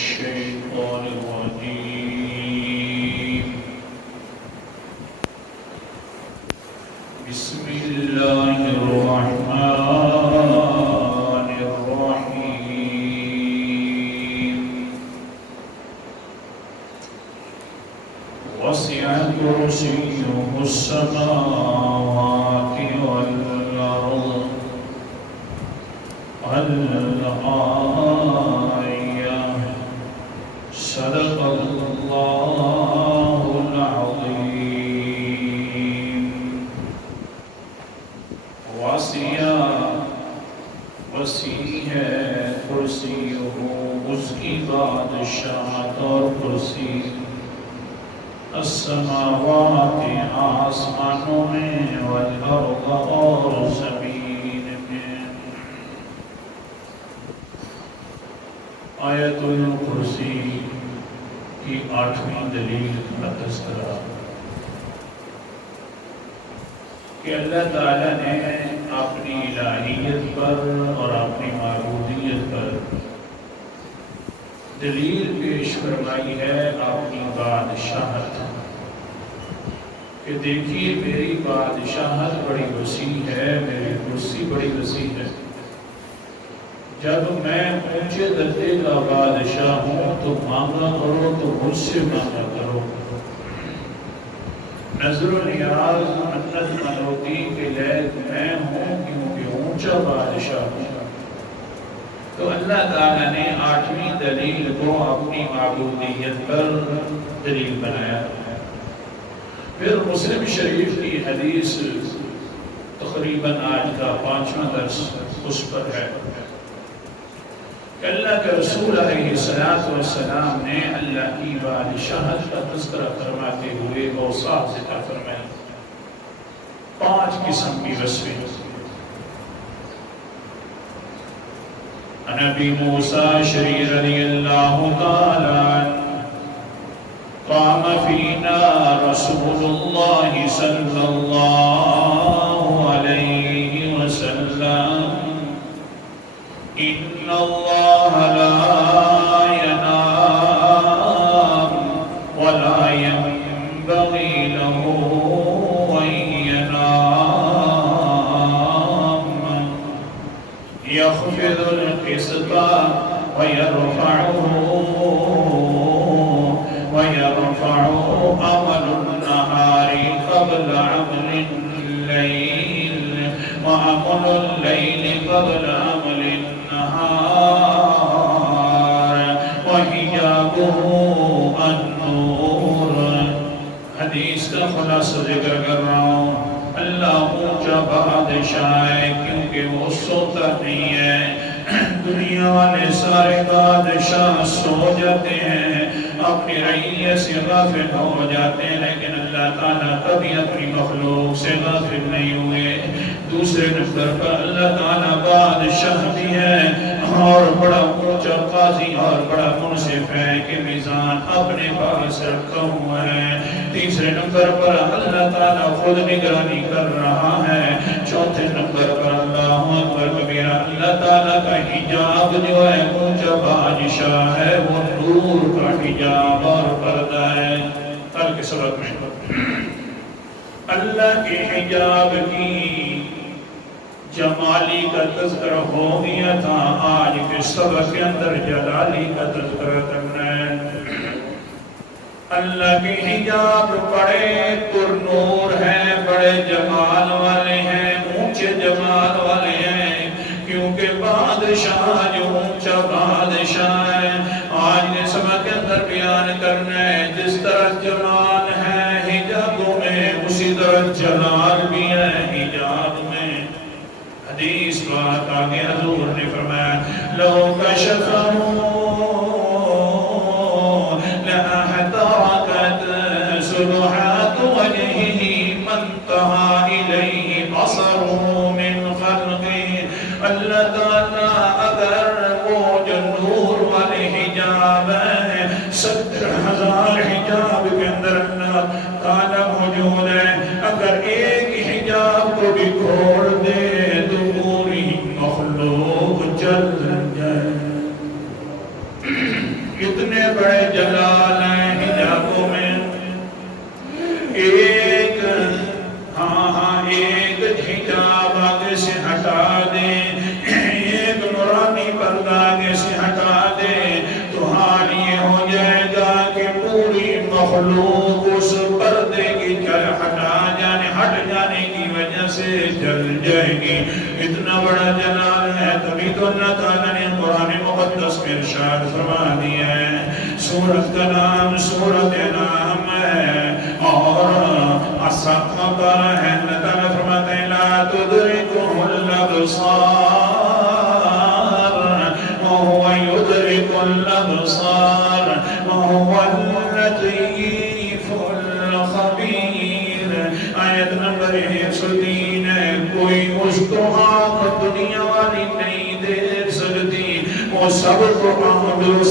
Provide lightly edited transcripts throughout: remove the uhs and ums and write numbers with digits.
الشيطان الرجيم بسم الله الرحمن الرحيم وسع كرسيه السماوات والأرض الآية صدق الله العظيم وسیع ہے کرسی اس کی بادشاہت اور کرسی السماوات آسمانوں میں والارض اور زمین میں آیت الکرسی کی 8ویں دلیل کا تذکرہ کہ اللہ تعالیٰ نے اپنی الہیت پر اور اپنی معبودیت پر دلیل پیش فرمائی ہے اپنی بادشاہت کہ دیکھیے میری بادشاہت بڑی وسیع ہے، میری کرسی بڑی وسیع ہے۔ جب میں اونچے درجے کا بادشاہ ہوں تو مانگا کرو تو مجھ سے مانگا کرو، نظر و نیاز منت منوتی کے لائق میں ہوں کیونکہ اونچا بادشاہ ہوں۔ تو اللہ تعالیٰ نے 8ویں دلیل کو اپنی معبودیت پر دلیل بنایا۔ پھر مسلم شریف کی حدیث تقریباً آج کا 5واں درس اس پر ہے کہ اللہ کے رسول علیہ السلام نے اللہ کی بادشاہت کا تذکرہ فرماتے ہوئے اوصاف ذکر فرمائے، 5 قسم کی وصفیں۔ نبی موسیٰ شریع رضی اللہ تعالیٰ قام فینا رسول اللہ صلی اللہ علیہ وسلم ان اللہ لا ینام ولا ينبغي له ان ينام يخفض القسط ويرفعه عمل النهار قبل عمل الليل وعمل الليل قبل عمل النهار وحجابه النور۔ حدیث کا خلاصہ ذکر کر رہا ہوں۔ اللہ اونچا بادشاہ ہے کیونکہ وہ سوتا نہیں ہے۔ دنیا والے سارے بادشاہ سو جاتے ہیں، اپنی رعیت سے غافل ہو جاتے ہیں، لیکن اللہ تعالیٰ کبھی اپنی مخلوق سے غافل نہیں ہوئے۔ دوسرے نمبر پر اللہ تعالیٰ بادشاہ بھی ہے اور بڑا اونچا قاضی اور بڑا منصف ہے کہ میزان اپنے پاس رکھا ہوا ہے۔ تیسرے نمبر پر اللہ تعالیٰ خود نگرانی کر رہا ہے۔ چوتھے نمبر پر اللہ اکبر کبیرہ، اللہ تعالیٰ کا حجاب جو ہے اونچا بادشاہ ہے، وہ نور کا حجاب اور پردہ ہے۔ کل کے سبق میں اللہ کے حجاب کی جمالی کا تذکرہ ہو گیا تھا، آج کے سبق کے اندر جلالی کا تذکرہ کرنا ہے۔ اللہ کے حجاب بڑے پر نور ہیں، بڑے جمال والے ہیں، اونچے جمال والے ہیں، کیونکہ بادشاہ جو اونچا بادشاہ ہے۔ آج کے سبق کے اندر بیان کرنا ہے جس طرح جمال ہے حجابوں میں، اسی طرح جلال بھی ہے حجاب میں۔ حدیث بات آگے حضور نے فرمایا لو کشفہو لأحترقت سبحات وجهه ما انتهى إليه بصره من خلقه۔ اللہ تعالیٰ اگر وہ جو نور والے حجاب ہیں، 70,000 حجاب کے اندر اللہ تعالیٰ موجود ہے، اگر ایک حجاب کو بھی کھول دے تو پوری مخلوق جل جائے۔ کتنے بڑے جلال ہیں حجابوں میں. ایک حجاب آگے سے ہٹا دے، ایک نورانی پردہ آگے سے ہٹا دے تو حال یہ ہو جائے گا کہ پوری مخلوق اس پردے کی ہٹ جانے کی وجہ سے جل جائے گی. اتنا بڑا جلال ہے. تبھی تو اللہ تعالیٰ نے قرآن مقدس میں ارشاد فرما دیا ہے. سورت کا نام سورت نام ہے اور اسق قطر ہے. اللہ تعالیٰ فرماتے ہیں لا تدرکہ الابصار وهو يدرك الابصار وهو اللطيف الخبیر. آیت نمبر 103 ہے. کوئی اس کو آنکھ دنیا والی نہیں دیکھ سکتی، وہ سب کو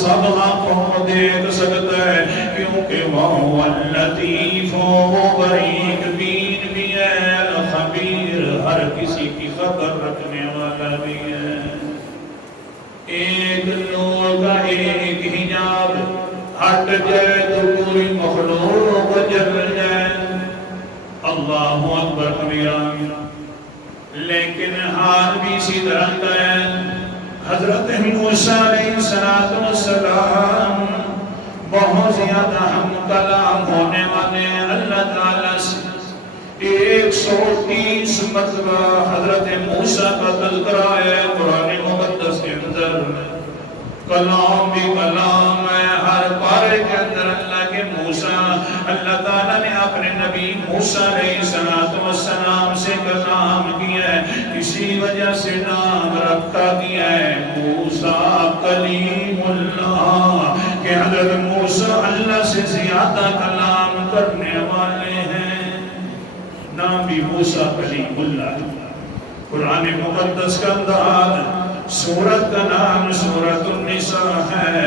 سب آنکھوں کو دیکھ سکتا ہے کیونکہ وہ اللطیف وہ باریک بین بھی ہے، الخبیر ہر کسی کی خبر رکھنے والا بھی ہے. ایک نور کا ایک حجاب ہٹ جائے تو پوری مخلوق جل جائے. اللہ اکبر کبیرہ. لیکن حال بھی اسی طرح کا ہے. حضرت موسیٰ علیہ السلام بہت زیادہ ہم کلام ہونے والے ہیں اللہ تعالیٰ سے. 130 مرتبہ حضرت موسیٰ کا تذکرہ ہے قرآن مقدس کے اندر. کلام بھی کلام ہے. ہر پارے کے اندر اللہ کے موسیٰ اللہ تعالیٰ نے اپنے نبی موسیٰ علیہ السلام سے کلام کیا ہے. اسی وجہ سے نام رکھا گیا ہے موسیٰ کلیم اللہ کہ حضرت موسیٰ اللہ سے زیادہ کلام کرنے والے ہیں. نام بھی موسیٰ کلیم اللہ. قرآن مقدس کا انداز. سورت کا نام سورت النساء ہے.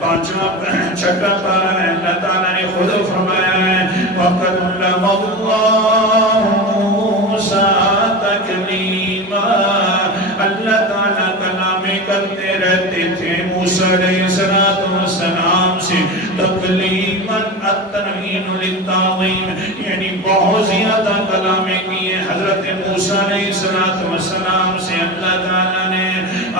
5واں چھٹا پارہ ہے. اللہ تعالیٰ نے خود فرمایا ہے وَكَلَّمَ اللَّهُ مُوسَىٰ تَكْلِيمًا. اللہ تعالیٰ کلام کرتے رہتے تھے موسیٰ علیہ السلام سے. تکلیماً التنوین للتعظیم یعنی بہت زیادہ کلام کیے حضرت موسیٰ علیہ السلام سے اللہ تعالیٰ نے.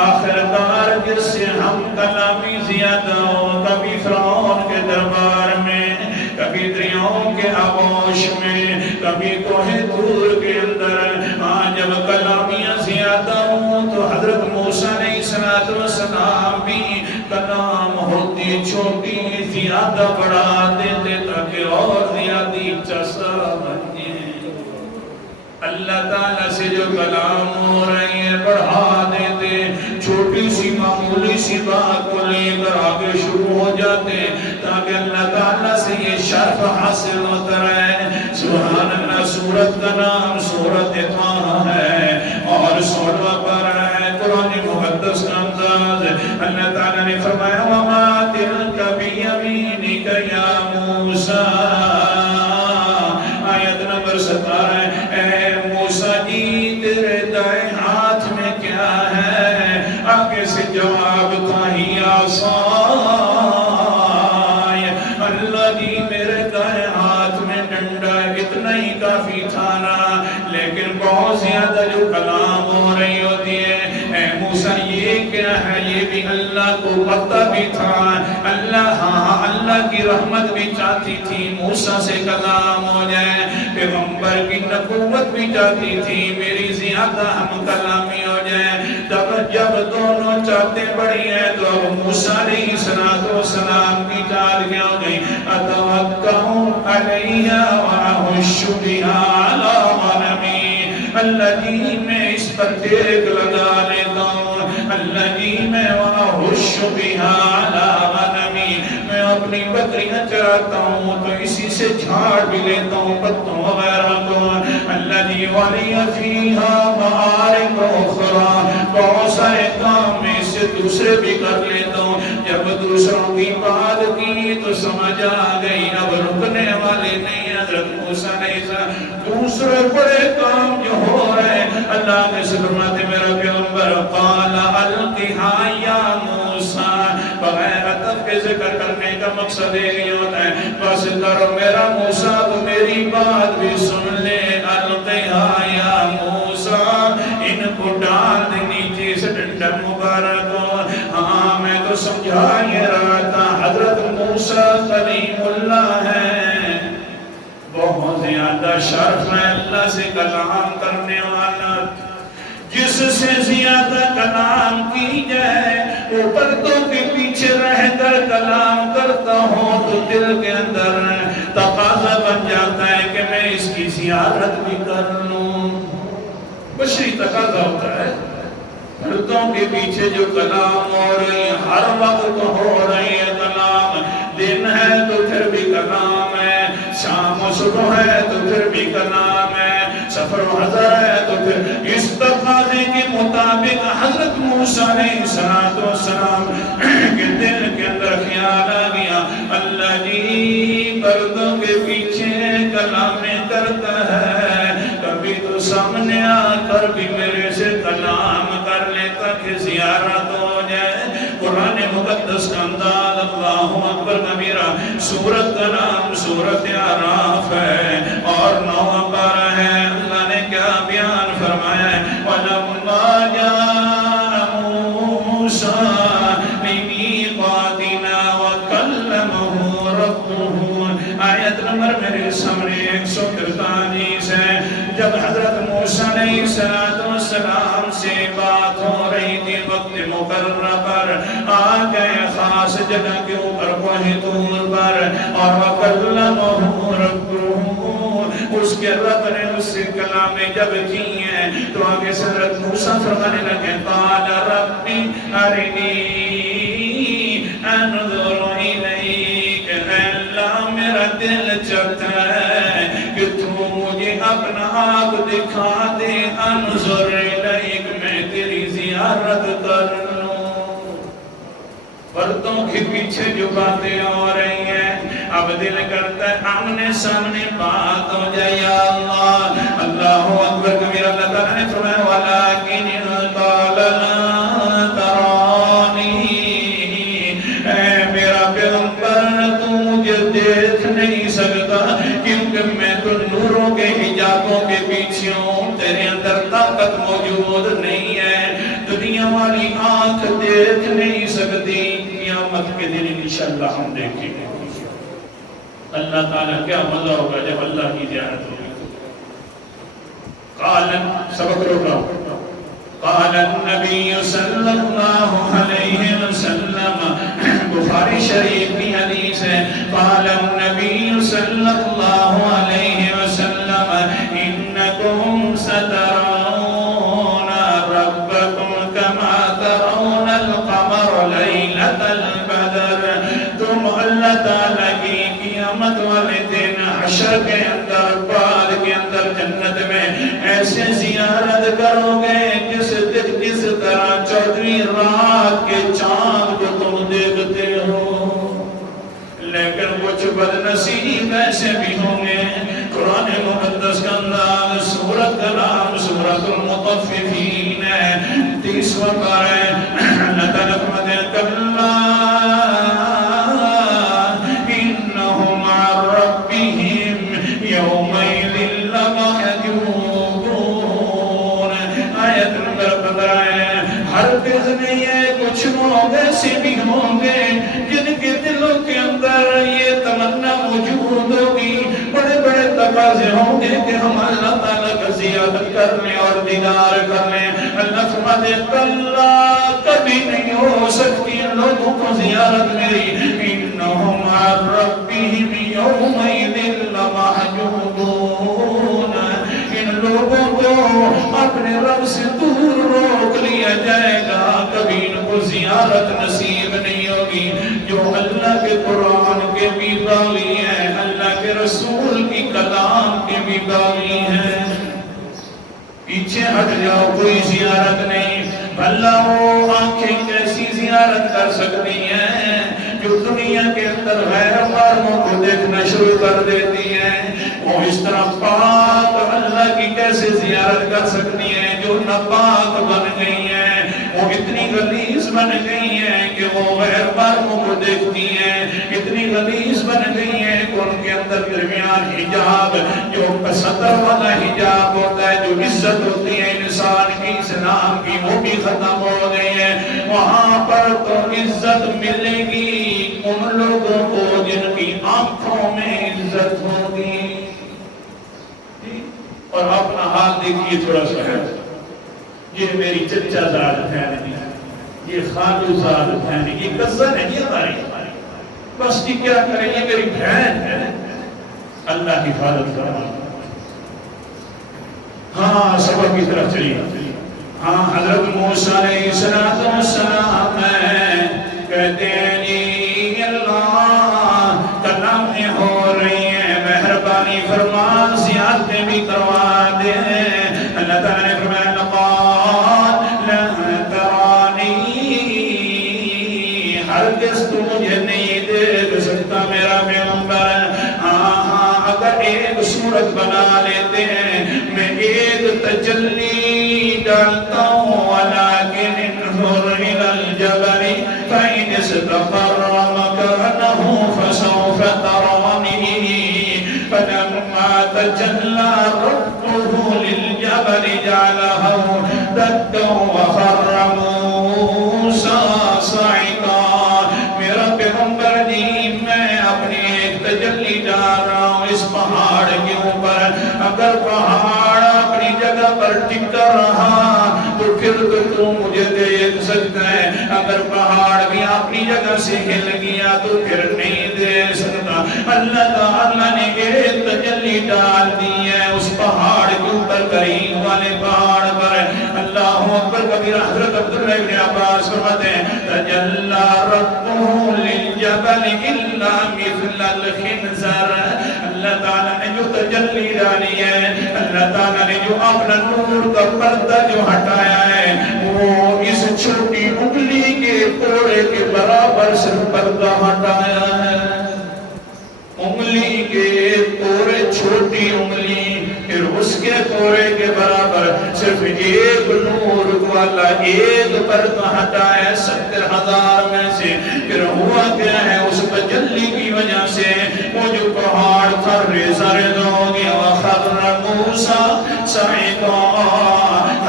آخر کار جس سے ہم کلامی زیادہ ہو، کبھی فرعون کے دربار میں، کبھی دریاؤں کے آغوش میں، کبھی کوہ طور کے اندر. جب کلامیاں زیادہ ہوں تو حضرت موسیٰ علیہ السلام بھی کلام ہوتی چھوٹی زیادہ بڑھا دیتے تاکہ اور زیادہ چسا بنے. اللہ تعالیٰ سے جو کلام ہو رہی ہے بڑھا دیتے. چھوٹی سی معمولی سی بات کو لے کر آگے شروع ہو جاتے تاکہ اللہ تعالیٰ سے یہ شرف حاصل ہوتا رہے. سبحان اللہ. سورت کا نام سورت طٰہٰ ہے اور 16واں پارہ ہے. قرآن مقدس کا انداز. اللہ تعالیٰ نے فرمایا وَمَا تِلْكَ بِيَمِينِكَ يَا مُوسَىٰ. آیت نمبر 17 ہے. اے موسیٰ جی تیرے دائیں ہاتھ میں کیا ہے؟ آگے سے جواب تھا ہی عصای. اللہ جی میرے دائیں ہاتھ میں ڈنڈا. اتنا ہی کافی تھا نا. لیکن بہت زیادہ جو کلام ہو رہی ہوتی ہے اے موسیٰ یہ کیا ہے؟ یہ بھی اللہ کو پتہ بھی تھا. اللہ کی رحمت بھی چاہتی تھی موسیٰ سے کلام ہو جائے. پیغمبر کی نبوت بھی چاہتی تھی میری زیادہ ہم کلامی ہو جائے. جب دونوں چاہتے بڑی ہیں تو اب موسیٰ علیہ السلام کی چال کیا ہو گئی اتوکل علیہ واحش بها علی غنمی. اللہ جی میں اس پر دیکھ لگا لیتا ہوں. اللہ جی میں واحش بها علی غنمی میں اپنی بکریاں چراتا ہوں تو اسی سے جھاڑ بھی لیتا ہوں پتوں وغیرہ کو. اللہ جی وَلِيَ فِيهَا مَعَارِبُ أُخْرَىٰ. بہت سارے کام میں سے دوسرے بھی کر لیتا ہوں. جب دوسروں کی بات کی تو سمجھ آ گئی اب رکنے والے نہیں. حضرت موسیٰ علیہ السلام دوسرے بڑے کام جو ہو رہے اللہ نے فرماتے میرا پیغمبر قال القها یا موسیٰ بغیر ادب کے بھی ذکر کرنے کا مقصد یہ ہوتا ہے بس کرو میرا موسیٰ تو میری بات بھی سن لے القیہا یا موسیٰ ان کو ڈال دے نیچے سے ڈنڈا مبارک ہو ہاں میں تو سمجھا یہ رہا تھا حضرت موسیٰ کلیم اللہ ہے بہت زیادہ شرف ہے اللہ سے کلام کرنے والا جس سے زیادہ کلام کی جائے وہ پردوں کے پیچھے رہ کر کلام کرتا ہوں تو دل کے اندر تقاضا بن جاتا ہے کہ میں اس کی زیارت بھی کر لوں بشری تقاضا ہوتا ہے پردوں کے پیچھے جو کلام ہو رہی ہے ہر وقت ہو رہی ہے کلام دن ہے تو پھر بھی کلام ہے شام و صبح ہے تو پھر بھی کلام ہے سفر و حضر ہے تو پھر اس تقاضے کے مطابق حضرت موسیٰ علیہ السلام کے دل کے اندر خیال آ گیا اللہ جی پردوں کے پیچھے کلام کرتا ہے کبھی تو سامنے آ کر بھی میرے سے کلام کر لے تاکہ زیارت ہو جائے قرآن مقدس کا انداز اللہ اکبر کبیرہ سورت کا نام سورت اعراف ہے اور 9 پارہ ہے اللہ نے کیا بیان فرمایا ہے وَلَمَّا جَاءَ مُوسَىٰ لِمِيقَاتِنَا وَكَلَّمَهُ رَبُّهُ آیت نمبر میرے سامنے 143 ہے جب حضرت موسیٰ علیہ السلام سے بات ہو رہی تھی وقت مقررہ پر آ گئے خاص جگہ کے اوپر کوہ طور پر اور وَكَلَّمَهُ رَبُّهُ اس کے رب نے اس سے کلام جب کی ہے تو آگے سے حضرت موسیٰ فرمانے لگے قال ربی ارنی انظر الیک اے اللہ میرا دل چاہتا ہے کہ تو مجھے اپنا آپ دکھا دے انظر الیک میں تیری زیارت کر لوں پردوں کے پیچھے جو باتیں ہو رہی ہیں اب دل کرتا ہے آمنے سامنے بات ہو جائے یا اللہ اللہ اکبر کبیر اللہ تعالیٰ نے فرمایا وَلَكِنِ قَالَ لَا تَرَانِي اے میرا پیغمبر تو مجھے دیکھ نہیں سکتا کیونکہ میں تو نوروں کے حجابوں کے پیچھے ہوں تیرے اندر طاقت موجود نہیں ہے دنیا والی آنکھ دیکھ نہیں سکتی قیامت کے دن انشاءاللہ ہم دیکھیں گے اللہ تعالیٰ کیا مزہ ہوگا جب اللہ کی زیارت ہوگی قال سبق روکا قال النبی صلی اللہ علیہ وسلم بخاری شریف کی حدیث ہے قال النبی صلی اللہ علیہ وسلم انکم سترون ربکم کما ترون القمر لیلۃ البدر تم اللہ تعالیٰ کی قیامت والے دن حشر کے اندر بعد کے اندر جنت میں ایسے زیارت کرو گے جس طرح 14ویں رات کے چاند کو تم دیکھتے ہو لیکن کچھ بدنصیب ایسے بھی ہوں گے قرآن مقدس کا انداز سورت کا نام سورت المطففین ہے 30واں پارہ ہے اللہ تعالیٰ فرماتے ہیں کلا کچھ لوگ ایسے بھی ہوں گے جن کے دلوں کے اندر یہ تمنا موجود ہوگی بڑے بڑے تقاضے ہوں گے کہ ہم اللہ تعالیٰ کا زیارت کرنے اور دیدار کرنے اللہ فرماتے ہیں کلا کبھی نہیں ہو سکتی ان لوگوں کو زیارت میری انہم عن ربہم یومئذ لمحجوبون ان لوگوں کو اپنے رب سے دور روک لیا جائے گا کبھی ان کو زیارت نصیب نہیں ہوگی جو اللہ کے قرآن کے بھی باغی ہیں اللہ کے رسول کی کلام کے بھی باغی ہیں پیچھے ہٹ جاؤ کوئی زیارت نہیں بھلا وہ آنکھیں کیسی زیارت کر سکتی ہیں جو دنیا کے اندر غیر معلوموں کو دیکھنا شروع کر دیتی ہیں وہ اس طرح پاک اللہ کی کیسے زیارت کر سکتی ہیں جو ناپاک بن گئی ہیں وہ اتنی غلیظ بن گئی ہیں کہ وہ غیر معلوموں کو دیکھتی سطر والا حجاب ہوتا ہے، جو عزت ہوتی ہے انسان کی اسلام کی، وہ بھی ختم ہو گئی ہے۔ وہاں پر تو عزت ملے گی ان لوگوں کو جن کی آنکھوں میں عزت ہوگی۔ اور اپنا حال دیکھیے تھوڑا سا ہے، یہ میری چچا زاد بہن ہے، یہ خالو زاد بہن ہے، یہ کزن ہے، یہ ہماری بس یہ کیا کریں، یہ میری بہن ہے، اللہ حفاظت کرنا۔ ہاں سبق کی طرف چلیے۔ ہاں حضرت موسیٰ علیہ السلام کہتے ہیں جی اللہ کلامیں ہو رہی ہیں، مہربانی فرما زیادتیں بھی کروا دیں۔ اللہ تعالیٰ نے فرمایا لقد لن ترانی، ہرگز تو مجھے نہیں دیکھ سکتا میرا پیغمبر۔ اگر ایک صورت بنا لیتے ہیں، میں ایک تجلی ڈالتا ہوں، وَلَكِنْ انظُرْ إِلَى الْجَبَلِ فَإِنِ اسْتَقَرَّ مَكَانَهُ فَسَوْفَ تَرَانِي فَلَمَّا تَجَلَّى رَبُّهُ لِلْجَبَلِ جَعَلَهُ دَكًّا وَخَرَّ مُوسَىٰ صَعِقًا۔ میرا پیغمبر جی میں اپنی ایک تجلی ڈال رہا ہوں اس پہاڑ کے اوپر، اگر پہاڑ اپنی جگہ پر ٹکا رہا تو پھر تو مجھے دیکھ سکتا ہے، اگر پہاڑ بھی اپنی جگہ سے ہل گیا تو پھر نہیں دیکھ سکتا۔ اللہ تعالیٰ نے ایک تجلی ڈال دی ہے اس پہاڑ کے اوپر، کریم والے پہاڑ پر۔ اللہ اکبر کبیرہ۔ حضرت عبداللہ ابن عباس فرماتے ہیں تجلی ربہ للجبل الا مثل الخنزر۔ اللہ تعالیٰ نے جو تجلی ڈالی ہے، اللہ تعالیٰ نے جو اپنا نور کا پردہ جو ہٹایا ہے، وہ اس چھوٹی انگلی کے توڑے کے برابر صرف پردہ ہٹایا ہے۔ انگلی کے توڑے، چھوٹی انگلی، پھر اس کے توڑے کے برابر صرف ایک نور والا ایک پردہ ہٹایا ہے 70,000 میں سے۔ پھر ہوا کیا ہے، اس تجلی کی وجہ سے وہ جو پہاڑ تھا ریزہ ہو گیا۔ وَخَرَّ مُوسَىٰ صَعِقًا،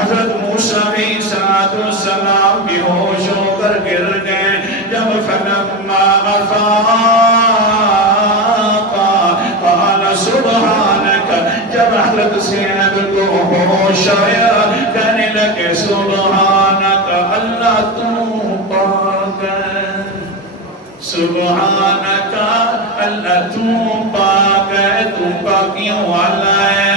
حضرت موسیٰ علیہ السلام بھی ہوش ہو کر گر گئے۔ جب فَلَمَّا أَفَاقَ قَالَ سُبْحَانَكَ، جب حضرت زینب کو ہوش آیا کہنے لگے سبحانک، اللہ تو پاک ہے، سبحانک اللہ تو پاک ہے، تو پاکیوں والا ہے۔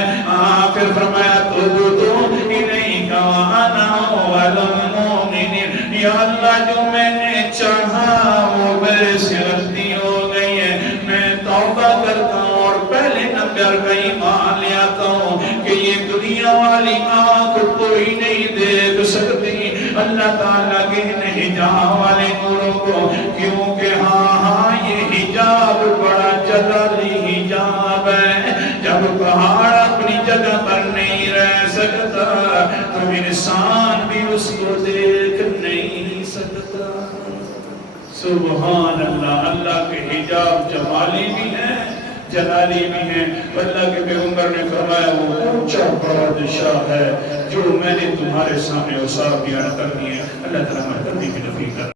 پھر فرمایا تُبْتُ إِلَيْكَ وَأَنَا أَوَّلُ الْمُؤْمِنِينَ، یا اللہ جو میں نے چاہا وہ میرے سے غلطی ہو گئی ہے، میں توبہ کرتا ہوں اور پہلے نمبر کا ایمان لے آتا ہوں کہ یہ دنیا والی آنکھ کوئی نہیں دیکھ سکتی اللہ تعالیٰ کے حجاب والے نوروں کو، کیونکہ ہاں یہ حجاب بڑا جلالی حجاب ہے۔ جب پہاڑ اپنی جگہ پر نہیں رہ سکتا تو انسان بھی اس کو دیکھ نہیں سکتا۔ سبحان اللہ۔ اللہ کے حجاب جمالی بھی ہیں، جلالی بھی ہیں۔ اللہ کے پیغمبر نے فرمایا وہ اونچا بادشاہ ہے جو میں نے تمہارے سامنے اوصاف بیان کر دی ہے۔ اللہ تعالیٰ ہمیں کرنے کی توفیق کر